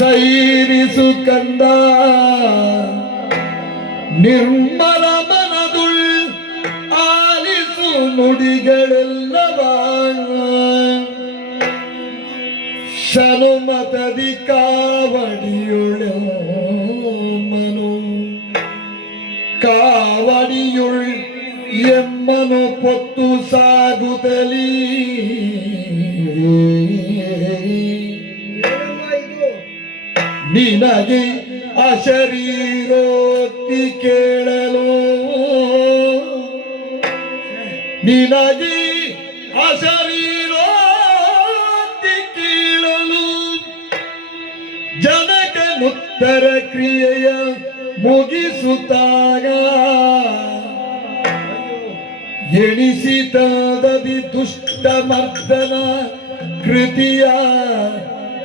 ಸೈರಿಸು ಕಂದ ನಿರ್ಮಲ ಮನದುಳ್ ಆಲಿಸು ನುಡಿಗಳೆಲ್ಲವ ಶನುಮತದಿ ಕಾವಡಿಯುಳು ಮನು ಕಾವಡಿಯುಳ್ ಎಮ್ಮನು ಪೊತ್ತು ಸಾಗುತ್ತಲೀ ನಿನಗೆ ಅಶರೀರೋಕ್ತಿ ಕೇಳಲು ನಿನಗೆ ಅಶರೀರೋಕ್ತಿ ಕೇಳಲು ಜನಕನುತ್ತರ ಕ್ರಿಯೆಯ ಮುಗಿಸುತ್ತಾಗ ಎಣಿಸಿತದದಿ ದುಷ್ಟ ಮರ್ದನ ಕೃತಿಯ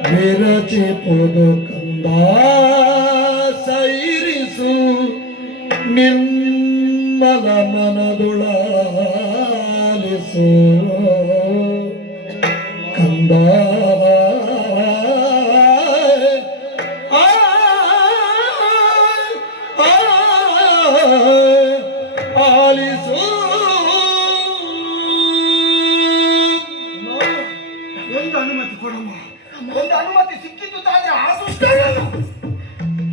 ವಿರಚಿಪುದು ಕಂದ ಸೈರಿಸು ನಿರ್ಮಲ ಮನದುಳಾಲಿಸು ಕಂದ ಆಲಿಸು ಒಂದು ಅನುಮತಿ ಕೊಡಮ್ಮ. ಒಂದು ಅನುಮತಿ ಸಿಕ್ಕಿದ್ದು ತಾನೇ ಆಸುಷ್ಟ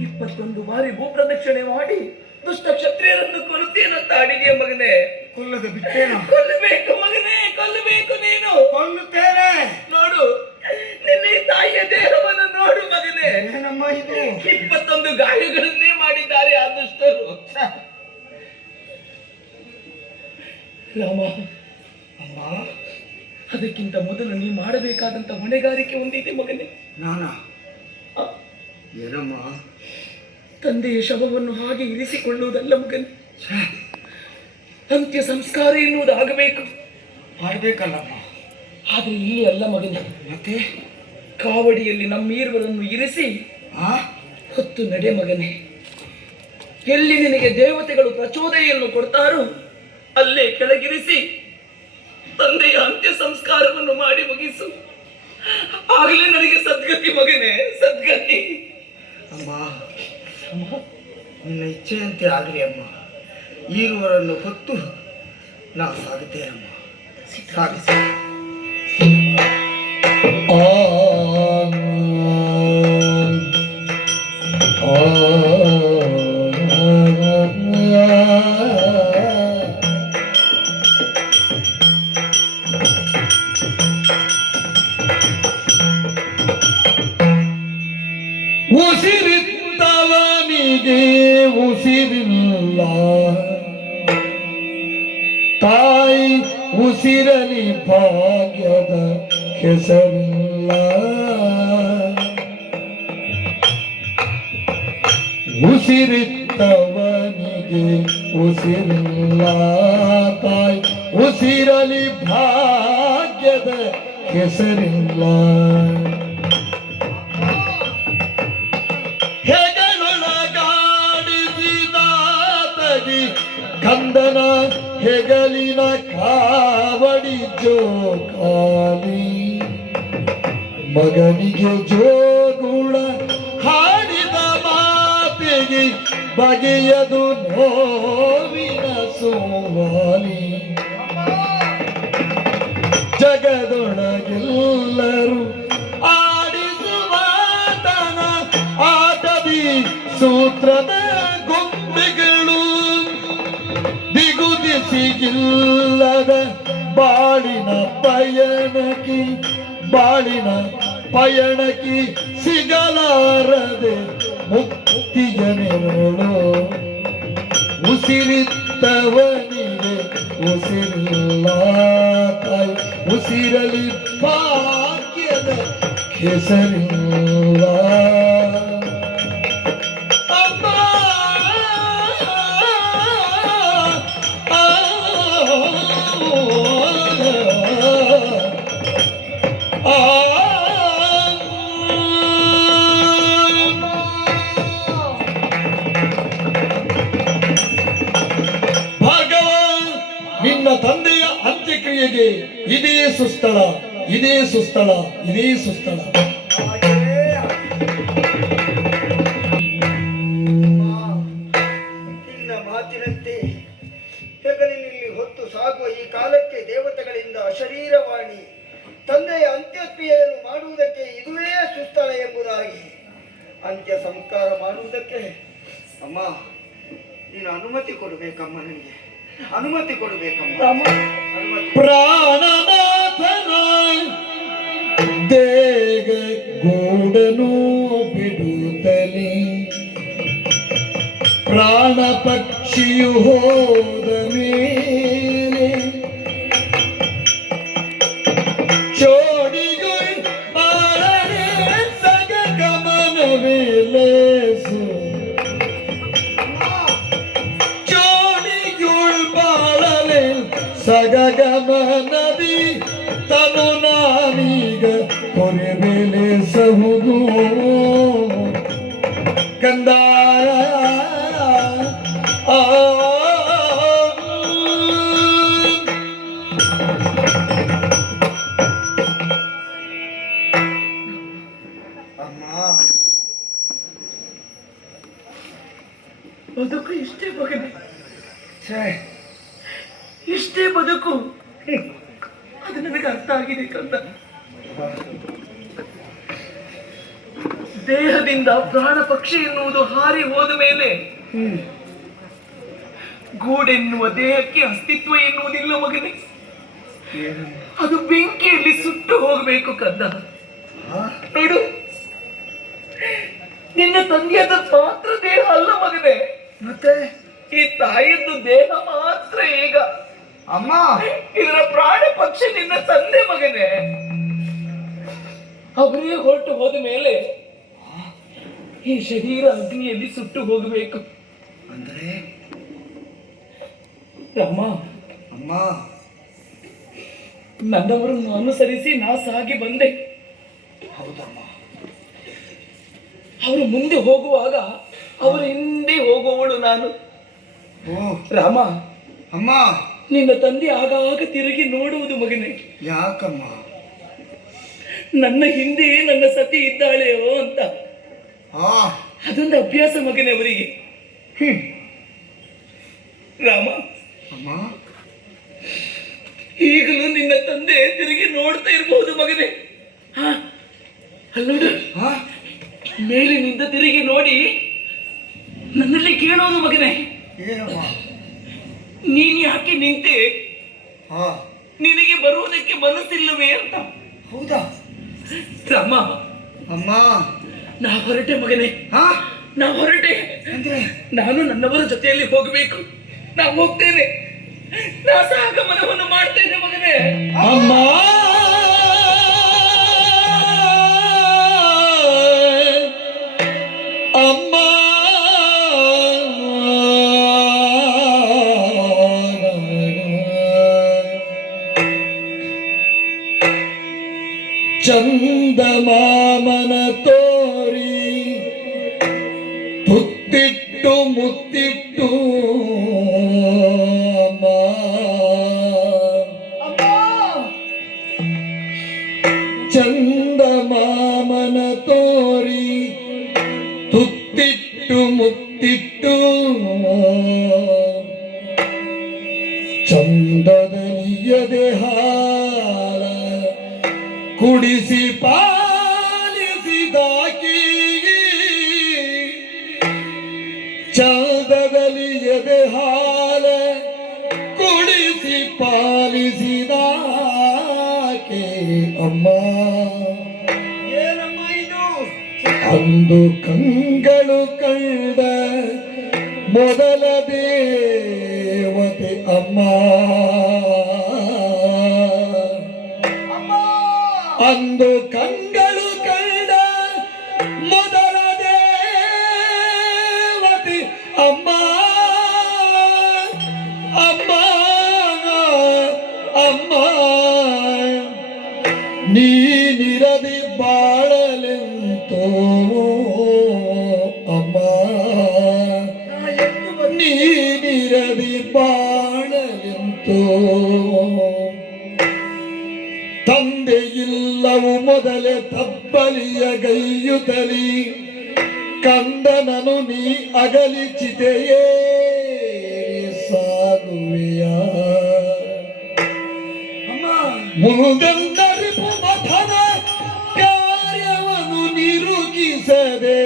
21 ಬಾರಿ ಭೂಪ್ರದಕ್ಷಿಣೆ ಮಾಡಿ ದುಷ್ಟ ಕ್ಷತ್ರಿಯರನ್ನು ಕೊಲ್ಲುತ್ತೇನಂತ ಆಡಿದೆಯ ಮಗನೇ. ಕೊಲ್ಲದ ಬಿಟ್ಟೇನ? ಕೊಲ್ಲಬೇಕು ಮಗನೇ, ಕೊಲ್ಲಬೇಕು ನೀನು. ಕೊಲ್ಲುತ್ತೇನೆ. ನೋಡು ನಿನ್ನ ಈ ತಾಯಿಯ ದೇಹವನ್ನು ನೋಡು ಮಗನೇ. ಏನಮ್ಮ ಇದು? 21 ಗಾಯಗಳನ್ನೇ ಮಾಡಿದ್ದಾರೆ ಆ ದುಷ್ಟರು. ರಾಮ, ಅಮ್ಮ, ಅದಕ್ಕಿಂತ ಮೊದಲು ನೀ ಮಾಡಬೇಕಾದಂತ ಹೊಣೆಗಾರಿಕೆ ಒಂದಿದೆ ಮಗನೇ. ನಾನಾ? ಏನಮ್ಮ? ತಂದೆಯ ಶವವನ್ನು ಹಾಗೆ ಇರಿಸಿಕೊಳ್ಳುವುದಲ್ಲ ಮಗನೇ, ಅಂತ್ಯ ಸಂಸ್ಕಾರ ಎನ್ನುವುದು ಆಗಬೇಕು. ಮಾಡ್ಬೇಕಲ್ಲಮ್ಮ. ಆದರೆ ಇಲ್ಲಿ ಅಲ್ಲ ಮಗನೇ, ಮತ್ತೆ ಕಾವಡಿಯಲ್ಲಿ ನಮ್ಮೀರ್ವರನ್ನು ಇರಿಸಿ ಹೊತ್ತು ನಡೆ ಮಗನೇ. ಎಲ್ಲಿ ನಿನಗೆ ದೇವತೆಗಳು ಪ್ರಚೋದನೆಯನ್ನು ಕೊಡ್ತಾರೋ ಅಲ್ಲೇ ಕೆಳಗಿರಿಸಿ ತಂದೆಯ ಅಂತ್ಯ ಸಂಸ್ಕಾರವನ್ನು ಮಾಡಿ ಮುಗಿಸು. ಆಗಲೇ ನನಗೆ ಸದ್ಗತಿ ಮಗನೇ, ಸದ್ಗತಿ. ಅಮ್ಮ, ನಿನ್ನ ಇಚ್ಛೆಯಂತೆ ಆಗಲಿ ಅಮ್ಮ. ಈರುವರನ್ನು ಹೊತ್ತು ನಾವು ಸಾಗುತ್ತೇನಮ್ಮ. ಸಾಗಿಸಿ. ಉಸಿರಿದ್ದವನಿಗೆ ಉಸಿರಿಲ್ಲ, ತಾಯಿ ಉಸಿರಲಿ ಭಾಗ್ಯದ ಹೆಸರಿಲ್ಲ. ಉಸಿರಿದ್ದವನಿಗೆ ಉಸಿರಿಲ್ಲ, ತಾಯಿ ಉಸಿರಲಿ ಭಾಗ್ಯದ ಹೆಸರಿಲ್ಲ. ಕಂದನ ಹೆಗಲಿನ ಕಾವಡಿ ಜೋಕಾಲಿ, ಮಗನಿಗೆ ಜೋಗುಳ ಹಾಡಿದ ಮಾತಿಗೆ ಬಗೆಯದು ನೋವಿನ ಸೋವಾಲಿ. ಜಗದೊಳಗೆಲ್ಲರೂ ಆಡಿಸುವಾತನ ಆಟದಿ ಸೂತ್ರದ ಗೊಂಬೆಗಳು, ಬಿಗುದಿಸಿಗಿಲ್ಲದ ಬಾಳಿನ ಪಯಣಕ್ಕೆ ಸಿಗಲಾರದೆ ಮುಕ್ತಿಯ ನೆರಳು. ಉಸಿರಿದ್ದವನಿಗೆ ಉಸಿರಿಲ್ಲ, ತಾಯಿ ಉಸಿರಲಿ ಭಾಗ್ಯದ ಹೆಸರಿಲ್ಲ. ನಿನ್ನ ತಂದೆಯ ಅಂತ್ಯಕ್ರಿಯೆಗೆ ಇದೇ ಸುಸ್ಥಳ, ಇದೇ ಸುಸ್ಥಳ, ಇದೇ ಸುಸ್ಥಳ. ಅಂತ್ಯ ಸಂಸ್ಕಾರ ಮಾಡುವುದಕ್ಕೆ ಅಮ್ಮ ನೀನು ಅನುಮತಿ ಕೊಡಬೇಕಮ್ಮ, ನನಗೆ ಅನುಮತಿ ಕೊಡಬೇಕಮ್ಮ. ಅನುಮತಿ. ಪ್ರಾಣನಾಥನ ದೇಗ ಗೂಡನು ಬಿಡುತ್ತಲೇ ಪ್ರಾಣ ಪಕ್ಷಿಯು ಹೋದ ಮೇಲೆ ಚೋಡಿಗಳು ಬಾಳನೆ ಸಗ ಗಮನವೇಲೇಸು ಚೋಡಿಗಳು ಬಾಳಲೆ ಸಗ ಗಮನದಿ ತನು ನಾನೀಗ ಕೊರೆಬೇಲೆಸಹುದು ಕಂದಾಯ ಅಮ್ಮ ಬದುಕು ಇಷ್ಟೇ ಮಗನೇ, ಛೇ, ಇಷ್ಟೇ ಬದುಕು. ಅದು ನನಗೆ ಅರ್ಥ ಆಗಿದೆ ಕಂದ. ದೇಹದಿಂದ ಪ್ರಾಣ ಪಕ್ಷಿ ಎನ್ನುವುದು ಹಾರಿ ಹೋದ ಮೇಲೆ ಗೂಡೆನ್ನುವ ದೇಹಕ್ಕೆ ಅಸ್ತಿತ್ವ ಎನ್ನುವುದಿಲ್ಲ ಮಗನೇ. ಅದು ಬೆಂಕಿಯಲ್ಲಿ ಸುಟ್ಟು ಹೋಗಬೇಕು ಕಂದ. ನೋಡು, ನಿನ್ನ ತಂದೆಯಾದ ಮಾತ್ರ ದೇಹ ಅಲ್ಲ ಮಗನೇ, ಮತ್ತೆ ಈ ತಾಯಿಯದ್ದು ದೇಹ ಮಾತ್ರ ಈಗ. ಅಮ್ಮ ಇದರ ಪ್ರಾಣ ಪಕ್ಷಿ ನಿನ್ನ ತಂದೆ ಮಗನೇ. ಅವರೇ ಹೊರಟು ಹೋದ ಮೇಲೆ ಈ ಶರೀರ ಅಗ್ನಿಯಲ್ಲಿ ಸುಟ್ಟು ಹೋಗಬೇಕು. ಅಂದ್ರೆ ರಾಮ, ಅಮ್ಮ ನನ್ನವರನ್ನು ಅನುಸರಿಸಿ ನಾ ಸಾಗಿ ಬಂದೆ. ಹೌದಮ್ಮ. ಅವರು ಮುಂದೆ ಹೋಗುವಾಗ ಅವರ ಹಿಂದೆ ಹೋಗುವವಳು ನಾನು. ಓ ರಾಮ, ಅಮ್ಮ, ನಿನ್ನ ತಂದೆ ಆಗಾಗ ತಿರುಗಿ ನೋಡುವುದು ಮಗನೇ. ಯಾಕಮ್ಮ? ನನ್ನ ಹಿಂದೆ ನನ್ನ ಸತಿ ಇದ್ದಾಳೆಯೋ ಅಂತ. ಅದೊಂದು ಅಭ್ಯಾಸ ಮಗನೇ ಅವರಿಗೆ. ರಾಮ, ಅಮ್ಮ, ಈಗಲೂ ನಿನ್ನ ತಂದೆ ತಿರುಗಿ ನೋಡ್ತಾ ಇರಬಹುದು ಮಗನೇ. ಅಲ್ಲೋಡು, ಮೇಲಿನಿಂದ ತಿರುಗಿ ನೋಡಿ ನನ್ನಲ್ಲಿ ಕೇಳೋದು ಮಗನೇ, ಏನಮ್ಮ? ನೀನ್ ಯಾಕೆ ನಿಂತೆ? ನಿನಗೆ ಬರುವುದಕ್ಕೆ ಮನಸ್ಸಿಲ್ಲವೇ ಅಂತ. ಹೌದಾ ರಾಮ, ಅಮ್ಮ? ನಾ ಹೊರಟೆ ಮಗನೇ, ನಾ ಹೊರಟೆ. ಅಂದ್ರೆ ನಾನು ನನ್ನವರ ಜೊತೆಯಲ್ಲಿ ಹೋಗಬೇಕು. ನಾ ಹೋಗ್ತೇನೆ, ನಾ ಸಹಗಮನವನ್ನು ಮಾಡ್ತೇನೆ ಮಗನೇ. ಅಮ್ಮ ಅಮ್ಮ ಚಂದಮಾಮನ ತೋರಿ ತುತ್ತಿಟ್ಟು ಮುತ್ತಿಟ್ಟು ಅಮ್ಮ ಚಂದಮಾಮನ ತೋರಿ ತುತ್ತಿಟ್ಟು ಮುತ್ತಿಟ್ಟು ಚಂದದಲಿಯದೆ ಹಾಲ ಕುಡಿಸಿ ಪಾಲಿಸಿದಾಕಿ ಚಂದದಲ್ಲಿ ಎದೆ ಹಾಲ ಕುಡಿಸಿ ಪಾಲಿಸಿದಾಕೆ ಅಮ್ಮ. ಏನಮ್ಮ ಇದು? ಅಂದು ಕಂಗಳು ಕಂಡ ಮೊದಲ ದೇವತೆ ಅಮ್ಮ. ಅಂದು ಕಂಗಳು ಕಂಡ ಮೊದಲ ದೇವತೆ ಅಮ್ಮ. ಅಮ್ಮ ಅಮ್ಮ ನೀನಿರದಿ ಬಾಳಲೆಂತೋ ಅಮ್ಮ. ನೀನಿರದಿ ಬಾಳಲೆಂತೋ. ತಂದೆಯಿಲ್ಲವು ಮೊದಲೇ ತಬ್ಬಲಿಯ ಗೈಯುತ್ತಲಿ ಕಂದನನು ನೀ ಅಗಲಿ ಚಿತೆಯೇ ಸಾಗುವೆಯ. ಮುಂದೆಂದರಿಪು ಮಥನ ಕಾರ್ಯವನ್ನು ನಿರುಗಿಸದೆ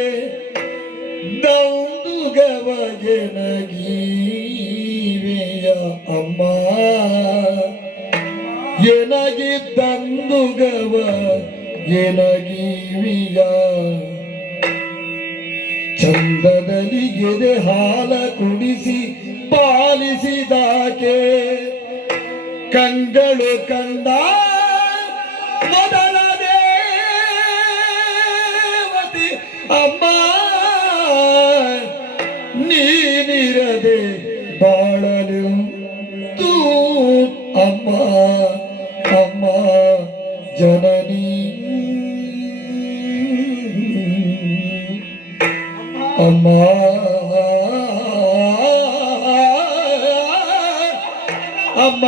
ಎನಗೀವಿಯ ಚಂದದಲ್ಲಿ ಎದೆ ಹಾಲ ಕುಡಿಸಿ ಪಾಲಿಸಿದಾಕೆ ಕಂಗಳು ಕಂಡ ಮೊದಲ ದೇವತೆ ಅಮ್ಮ ನೀನಿರದೆ ಬಾಳಲು ತೂ ಅಮ್ಮ ಅಮ್ಮ ಜನನಿ ಅಮ್ಮ ಅಮ್ಮ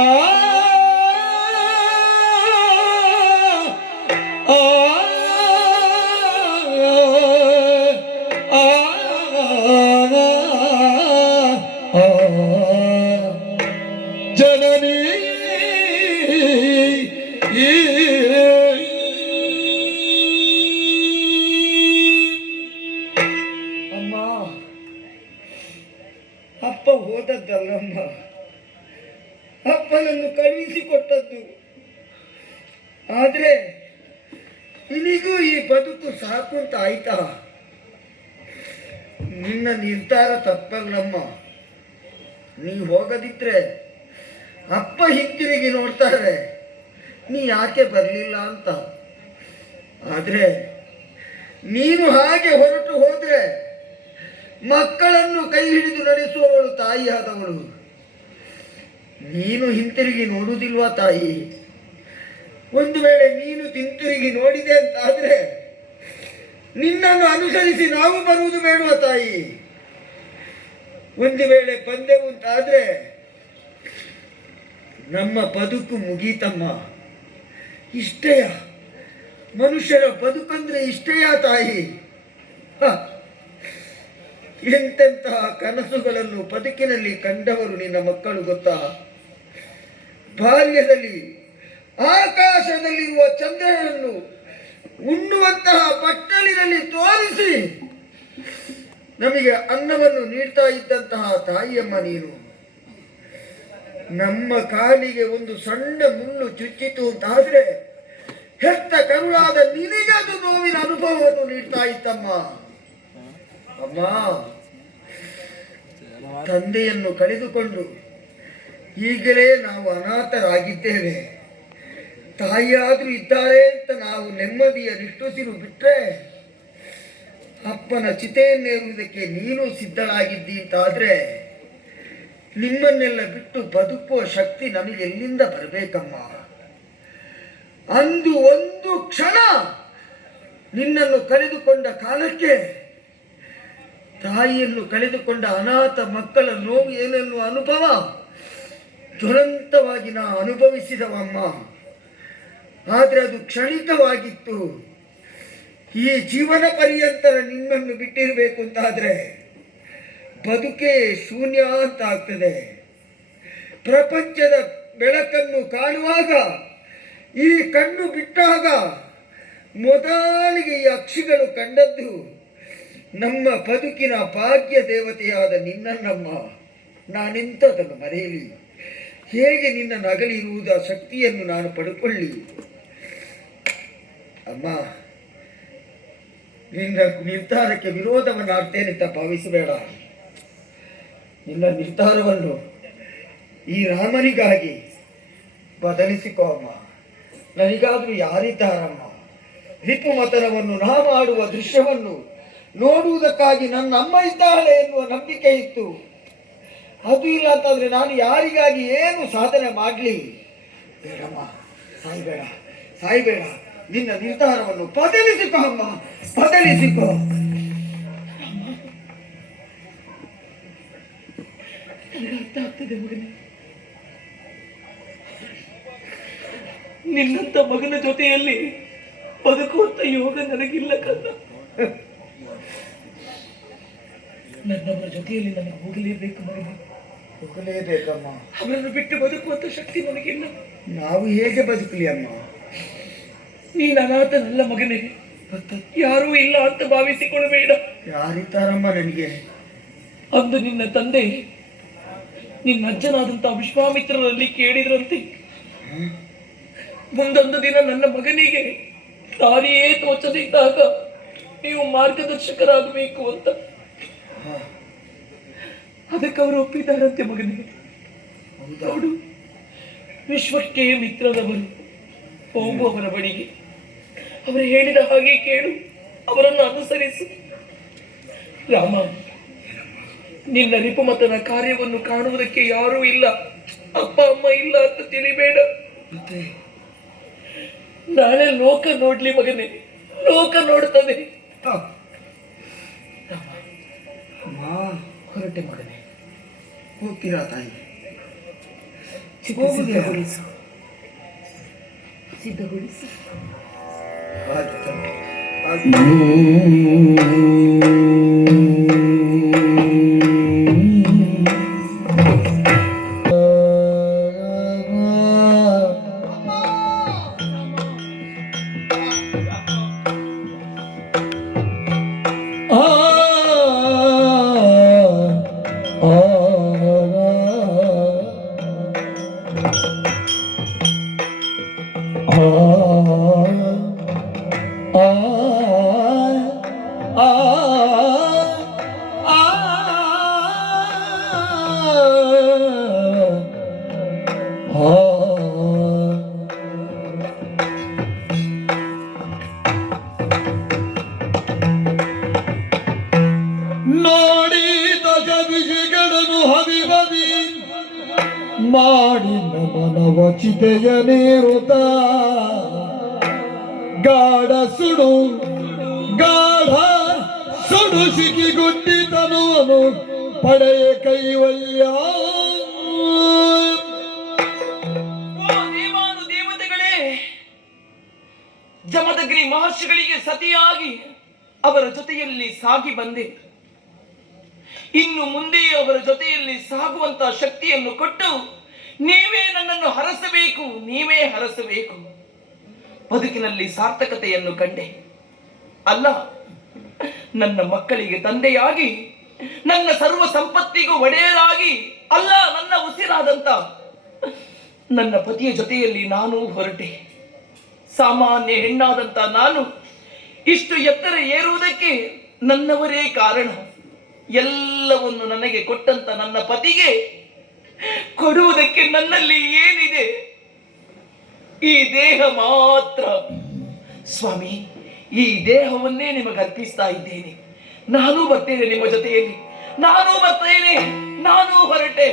ಜನನಿ ಅಮ್ಮ, ಅಪ್ಪ ಹೋದದ್ದಲ್ಲಮ್ಮ, ಅಪ್ಪನನ್ನು ಕಳುಹಿಸಿಕೊಟ್ಟದ್ದು. ಆದ್ರೆ ನಿನಗೂ ಈ ಬದುಕು ಸಾಕು ಅಂತ ಆಯ್ತಾ? ನಿನ್ನ ನಿರ್ಧಾರ ತಪ್ಪಲ್ಲಮ್ಮ. ನೀ ಹೋಗದಿದ್ರೆ ಅಪ್ಪ ಹಿಂತಿರುಗಿ ನೋಡ್ತಾರೆ ನೀ ಯಾಕೆ ಬರಲಿಲ್ಲ ಅಂತ. ಆದ್ರೆ ನೀನು ಹಾಗೆ ಹೊರಟು ಹೋದ್ರೆ ಮಕ್ಕಳನ್ನು ಕೈ ಹಿಡಿದು ನಡೆಸುವವಳು ತಾಯಿಯಾದವಳು. ನೀನು ಹಿಂತಿರುಗಿ ನೋಡುವುದಿಲ್ವಾ ತಾಯಿ? ಒಂದು ವೇಳೆ ನೀನು ಹಿಂತಿರುಗಿ ನೋಡಿದೆ ಅಂತಾದ್ರೆ ನಿನ್ನನ್ನು ಅನುಸರಿಸಿ ನಾವು ಬರುವುದು ಬೇಡುವ ತಾಯಿ? ಒಂದು ವೇಳೆ ಬಂದೆವು ಅಂತಾದ್ರೆ ನಮ್ಮ ಬದುಕು ಮುಗೀತಮ್ಮ. ಇಷ್ಟೆಯ ಮನುಷ್ಯರ ಬದುಕಂದ್ರೆ ಇಷ್ಟೆಯ ತಾಯಿ? ಎಂತೆಂತಹ ಕನಸುಗಳನ್ನು ಬದುಕಿನಲ್ಲಿ ಕಂಡವರು ನಿನ್ನ ಮಕ್ಕಳು ಗೊತ್ತಾ? ಬಾಲ್ಯದಲ್ಲಿ ಆಕಾಶದಲ್ಲಿರುವ ಚಂದ್ರನನ್ನು ಉಣ್ಣುವಂತಹ ಬಟ್ಟಲಿನಲ್ಲಿ ತೋರಿಸಿ ನಮಗೆ ಅನ್ನವನ್ನು ನೀಡ್ತಾ ಇದ್ದಂತಹ ತಾಯಿಯಮ್ಮ ನೀನು. ನಮ್ಮ ಕಾಲಿಗೆ ಒಂದು ಸಣ್ಣ ಮುಳ್ಳು ಚುಚ್ಚಿತು ಅಂತಾದ್ರೆ ಹೆತ್ತ ಕರುಳಾದ ನಿನಗೆ ಅದು ನೋವಿನ ಅನುಭವವನ್ನು ನೀಡ್ತಾ ಇತ್ತಮ್ಮ. ಅಮ್ಮ, ತಂದೆಯನ್ನು ಕಳೆದುಕೊಂಡು ಈಗಲೇ ನಾವು ಅನಾಥರಾಗಿದ್ದೇವೆ. ತಾಯಿಯಾದ್ರೂ ಇದ್ದಾರೆ ಅಂತ ನಾವು ನೆಮ್ಮದಿಯ ನಿಟ್ಟುಸಿರು ಬಿಟ್ರೆ ಅಪ್ಪನ ಚಿತೆಯನ್ನೇರುವುದಕ್ಕೆ ನೀನು ಸಿದ್ಧಳಾಗಿದ್ದಿ ಅಂತಾದ್ರೆ ನಿಮ್ಮನ್ನೆಲ್ಲ ಬಿಟ್ಟು ಬದುಕುವ ಶಕ್ತಿ ನಮಗೆ ಎಲ್ಲಿಂದ ಬರಬೇಕಮ್ಮ? ಅಂದು ಒಂದು ಕ್ಷಣ ನಿನ್ನನ್ನು ಕಳೆದುಕೊಂಡ ಕಾಲಕ್ಕೆ ತಾಯಿಯನ್ನು ಕಳೆದುಕೊಂಡ ಅನಾಥ ಮಕ್ಕಳ ನೋವು ಏನೆನ್ನುವ ಅನುಭವ ದುರಂತವಾಗಿ ನಾ ಅನುಭವಿಸಿದವಮ್ಮ. ಆದರೆ ಅದು ಕ್ಷಣಿಕವಾಗಿತ್ತು. ಈ ಜೀವನ ಪರ್ಯಂತರ ನಿನ್ನನ್ನು ಬಿಟ್ಟಿರಬೇಕು ಅಂತಾದ್ರೆ ಬದುಕೇ ಶೂನ್ಯ ಅಂತ ಆಗ್ತದೆ. ಪ್ರಪಂಚದ ಬೆಳಕನ್ನು ಕಾಣುವಾಗ ಈ ಕಣ್ಣು ಬಿಟ್ಟಾಗ ಮೊದಲಿಗೆ ಈ ಅಕ್ಷಿಗಳು ಕಂಡದ್ದು ನಮ್ಮ ಬದುಕಿನ ಭಾಗ್ಯ ದೇವತೆಯಾದ ನಿನ್ನನ್ನಮ್ಮ. ನಾನೆಂಥದನ್ನು ಮರೆಯಲಿ? ಹೇಗೆ ನಿನ್ನ ನಗಲಿರುವುದ ಶಕ್ತಿಯನ್ನು ನಾನು ಪಡ್ಕೊಳ್ಳಿ? ಅಮ್ಮ, ನಿನ್ನ ನಿರ್ಧಾರಕ್ಕೆ ವಿರೋಧವನ್ನಾಡ್ತೇನೆ ಅಂತ ಭಾವಿಸಬೇಡ. ನಿನ್ನ ನಿರ್ಧಾರವನ್ನು ಈ ರಾಮನಿಗಾಗಿ ಬದಲಿಸಿಕೋ ಅಮ್ಮ. ನನಗಾದ್ರೂ ಯಾರಿದ್ದಾರಮ್ಮ? ರಿಪುಮತನವನ್ನು ನಾ ಮಾಡುವ ದೃಶ್ಯವನ್ನು ನೋಡುವುದಕ್ಕಾಗಿ ನನ್ನ ಅಮ್ಮ ಇದ್ದಾಳೆ ಎನ್ನುವ ನಂಬಿಕೆ ಇತ್ತು. ಅದು ಇಲ್ಲ ಅಂತಂದ್ರೆ ನಾನು ಯಾರಿಗಾಗಿ ಏನು ಸಾಧನೆ ಮಾಡಲಿ? ಬೇಡಮ್ಮ, ಸಾಯ್ಬೇಡ, ಸಾಯ್ಬೇಡ. ನಿನ್ನ ನಿರ್ಧಾರವನ್ನು ಬದಲಿಸಿಕೋ ಅಮ್ಮ, ಬದಲಿಸಿಕೋ. ಅರ್ಥ ಆಗ್ತದೆ ಮಗನೇ. ನಿನ್ನಂತ ಮಗನ ಜೊತೆಯಲ್ಲಿ ಬದುಕುವಂತ ಯೋಗ ನನಗಿಲ್ಲ ಕನ್ನ. ನನ್ನವರ ಜೊತೆಯಲ್ಲಿ ನನಗೆ ಹೋಗಲೇಬೇಕು ಮಗನೇ, ಹೋಗಲೇಬೇಕಮ್ಮ. ಅವರನ್ನು ಬಿಟ್ಟು ಬದುಕುವಂತ ಶಕ್ತಿ ನನಗಿಲ್ಲ. ನಾವು ಹೇಗೆ ಬದುಕಲಿ ಅಮ್ಮ? ನೀನು ಅನಾಥನಲ್ಲ ಮಗನೇ, ಯಾರೂ ಇಲ್ಲ ಅಂತ ಭಾವಿಸಿಕೊಳ್ಳಬೇಡ. ಯಾರಿದ್ದಾರಮ್ಮ ನನಗೆ? ಅಂದು ನಿನ್ನ ತಂದೆ ನಿನ್ನ ಅಜ್ಜನಾದಂತ ವಿಶ್ವಾಮಿತ್ರರಲ್ಲಿ ಕೇಳಿದ್ರಂತೆ, ಮುಂದೊಂದು ದಿನ ನನ್ನ ಮಗನಿಗೆ ದಾರಿಯೇ ತೋಚದಿದ್ದಾಗ ನೀವು ಮಾರ್ಗದರ್ಶಕರಾಗಬೇಕು ಅಂತ. ಅದಕ್ಕೆ ಅವರು ಒಪ್ಪಿದ್ದಾರಂತೆ ಮಗನೇ. ನೋಡು, ವಿಶ್ವಕ್ಕೆ ಮಿತ್ರದವರು, ಹೋಗು ಅವರ ಬಳಿಗೆ, ಅವರು ಹೇಳಿದ ಹಾಗೆ ಕೇಳು, ಅವರನ್ನು ಅನುಸರಿಸು. ರಾಮ, ನಿನ್ನ ರಿಪುಮತನ ಕಾರ್ಯವನ್ನು ಕಾಣುವುದಕ್ಕೆ ಯಾರೂ ಇಲ್ಲ, ಅಪ್ಪ ಅಮ್ಮ ಇಲ್ಲ ಅಂತ ತಿಳಿಬೇಡ. ನಾಳೆ ಲೋಕ ನೋಡ್ಲಿ ಮಗನೇ, ಲೋಕ ನೋಡ್ತದೆ. ಅಮ್ಮ, ಹೊರಟೆ ಮಗನೇ, ಹೋಗ್ತೀರಾ ತಾಯಿ? ಸಿದ್ಧಗೊಳಿಸು, ಸಿದ್ಧಗೊಳಿಸು. ಆಯ್ತು. ನೋಡಿದ ಗವಿಗಳನ್ನು ಹವಿಬವಿ ಮಾಡಿ ಮನವ ಚಿತೆಯ ನೀರುತ್ತ ಗಾಢ ಸುಡು ಸಿಕ್ಕಿಗುಟ್ಟಿತನುವನು ಪಡೆಯ ಕೈವಲ್ಯ. ದೇವತೆಗಳೇ, ಜಮದಗ್ನಿ ಮಹರ್ಷಿಗಳಿಗೆ ಸತಿಯಾಗಿ ಅವರ ಜೊತೆಯಲ್ಲಿ ಸಾಗಿ ಬಂದೆ. ಇನ್ನು ಮುಂದೆ ಅವರ ಜೊತೆಯಲ್ಲಿ ಸಾಗುವಂತ ಶಕ್ತಿಯನ್ನು ಕೊಟ್ಟು ನೀವೇ ನನ್ನನ್ನು ಹರಸಬೇಕು, ನೀವೇ ಹರಸಬೇಕು. ಬದುಕಿನಲ್ಲಿ ಸಾರ್ಥಕತೆಯನ್ನು ಕಂಡೆ. ಅಲ್ಲ, ನನ್ನ ಮಕ್ಕಳಿಗೆ ತಂದೆಯಾಗಿ, ನನ್ನ ಸರ್ವ ಸಂಪತ್ತಿಗೂ ಒಡೆಯರಾಗಿ, ಅಲ್ಲ ನನ್ನ ಉಸಿರಾದಂತ ನನ್ನ ಪತಿಯ ಜೊತೆಯಲ್ಲಿ ನಾನು ಹೊರಟೆ. ಸಾಮಾನ್ಯ ಹೆಣ್ಣಾದಂತ ನಾನು ಇಷ್ಟು ಎತ್ತರ ಏರುವುದಕ್ಕೆ ನನ್ನವರೇ ಕಾರಣ. ಎಲ್ಲವನ್ನು ನನಗೆ ಕೊಟ್ಟಂತ ನನ್ನ ಪತಿಗೆ ಕೊಡುವುದಕ್ಕೆ ನನ್ನಲ್ಲಿ ಏನಿದೆ? ಈ ದೇಹ ಮಾತ್ರ. ಸ್ವಾಮಿ, ಈ ದೇಹವನ್ನೇ ನಿಮಗೆ ಅರ್ಪಿಸ್ತಾ ಇದ್ದೇನೆ. ನಾನು ಬರ್ತೇನೆ ನಿಮ್ಮ ಜೊತೆಯಲ್ಲಿ, ನಾನು ಬರ್ತೇನೆ, ನಾನು ಹೊರಟೆ.